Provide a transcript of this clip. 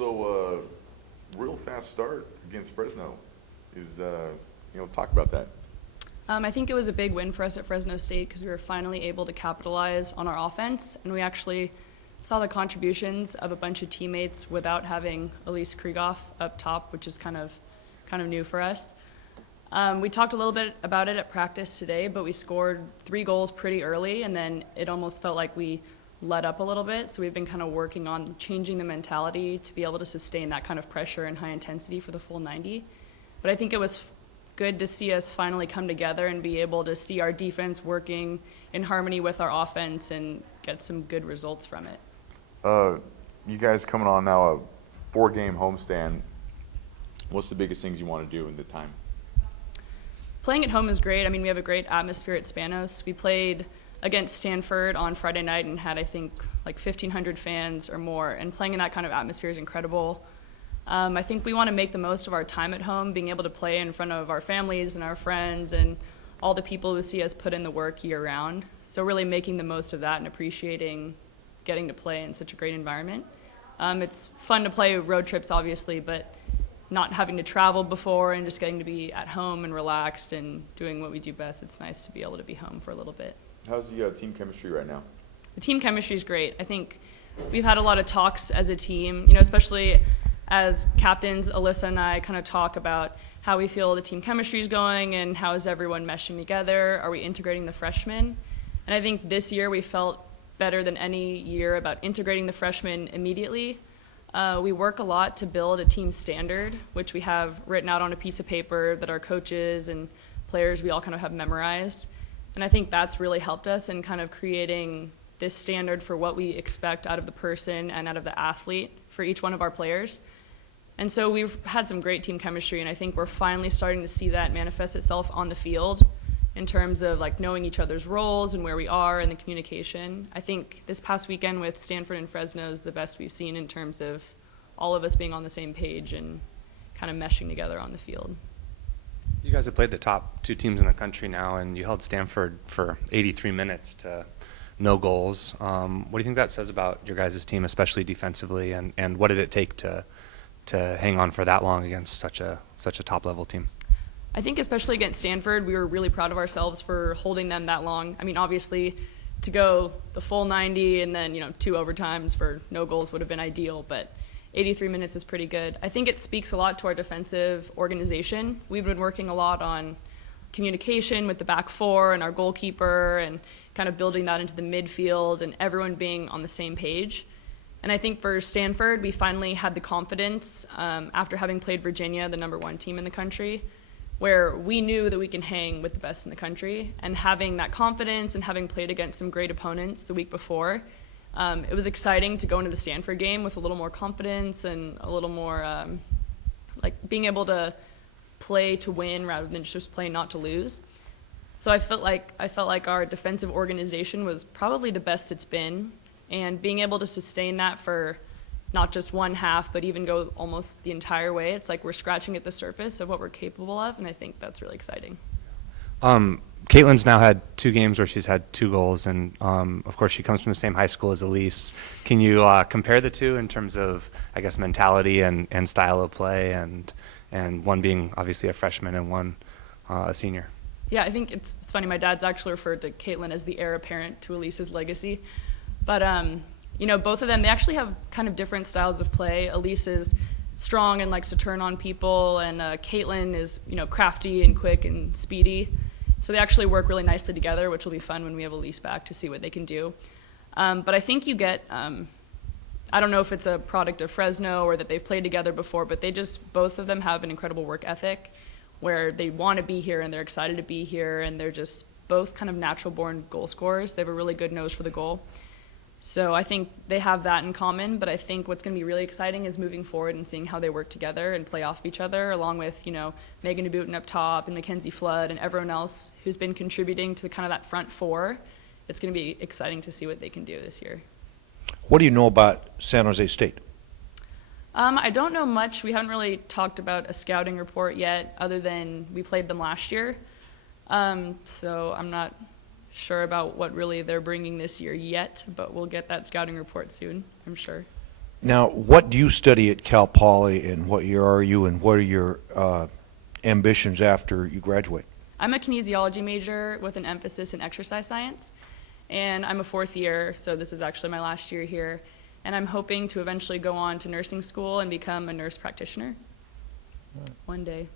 So, real fast start against Fresno. Talk about that. I think it was a big win for us at Fresno State because we were finally able to capitalize on our offense, and we actually saw the contributions of a bunch of teammates without having Elise Krieghoff up top, which is kind of new for us. We talked a little bit about it at practice today, but we scored 3 goals pretty early, and then it almost felt like we let up a little bit. So we've been kind of working on changing the mentality to be able to sustain that kind of pressure and high intensity for the full 90. But I think it was good to see us finally come together and be able to see our defense working in harmony with our offense and get some good results from it. You guys coming on now a 4-game homestand. What's the biggest things you want to do in the time? Playing at home is great. I mean, we have a great atmosphere at Spanos. We played against Stanford on Friday night and had, I think, like 1,500 fans or more. And playing in that kind of atmosphere is incredible. I think we want to make the most of our time at home, being able to play in front of our families and our friends and all the people who see us put in the work year-round. So really making the most of that and appreciating getting to play in such a great environment. It's fun to play road trips, obviously, but not having to travel before and just getting to be at home and relaxed and doing what we do best, it's nice to be able to be home for a little bit. How's the team chemistry right now? The team chemistry is great. I think we've had a lot of talks as a team, especially as captains. Alyssa and I kind of talk about how we feel the team chemistry is going and how is everyone meshing together. Are we integrating the freshmen? And I think this year we felt better than any year about integrating the freshmen immediately. We work a lot to build a team standard, which we have written out on a piece of paper that our coaches and players, we all kind of have memorized. And I think that's really helped us in kind of creating this standard for what we expect out of the person and out of the athlete for each one of our players. And so we've had some great team chemistry, and I think we're finally starting to see that manifest itself on the field in terms of like knowing each other's roles and where we are and the communication. I think this past weekend with Stanford and Fresno is the best we've seen in terms of all of us being on the same page and kind of meshing together on the field. You guys have played the top 2 teams in the country now, and you held Stanford for 83 minutes to no goals. What do you think that says about your guys' team, especially defensively, and what did it take to hang on for that long against such a top-level team? I think especially against Stanford, we were really proud of ourselves for holding them that long. I mean, obviously, to go the full 90 and then 2 overtimes for no goals would have been ideal, but 83 minutes is pretty good. I think it speaks a lot to our defensive organization. We've been working a lot on communication with the back 4 and our goalkeeper and kind of building that into the midfield and everyone being on the same page. And I think for Stanford, we finally had the confidence after having played Virginia, the #1 team in the country, where we knew that we can hang with the best in the country. And having that confidence and having played against some great opponents the week before, it was exciting to go into the Stanford game with a little more confidence and a little more like being able to play to win rather than just play not to lose. So I felt like our defensive organization was probably the best it's been, and being able to sustain that for not just one half, but even go almost the entire way. It's like we're scratching at the surface of what we're capable of, and I think that's really exciting. Caitlin's now had 2 games where she's had 2 goals, and of course she comes from the same high school as Elise. Can you compare the 2 in terms of, I guess, mentality and style of play, and one being obviously a freshman and one a senior? Yeah, I think it's funny. My dad's actually referred to Caitlin as the heir apparent to Elise's legacy. But, both of them, they actually have kind of different styles of play. Elise is strong and likes to turn on people, and Caitlin is, crafty and quick and speedy. So they actually work really nicely together, which will be fun when we have Elise back to see what they can do. But I think you get, I don't know if it's a product of Fresno or that they've played together before, but both of them have an incredible work ethic where they want to be here and they're excited to be here, and they're just both kind of natural-born goal scorers. They have a really good nose for the goal. So I think they have that in common, but I think what's going to be really exciting is moving forward and seeing how they work together and play off of each other, along with, Megan DeBooten up top and Mackenzie Flood and everyone else who's been contributing to kind of that front 4. It's going to be exciting to see what they can do this year. What do you know about San Jose State? I don't know much. We haven't really talked about a scouting report yet, other than we played them last year. So I'm not sure about what really they're bringing this year yet, but we'll get that scouting report soon, I'm sure. Now, what do you study at Cal Poly, and what year are you, and what are your ambitions after you graduate? I'm a kinesiology major with an emphasis in exercise science, and I'm a fourth year, so this is actually my last year here, and I'm hoping to eventually go on to nursing school and become a nurse practitioner one day.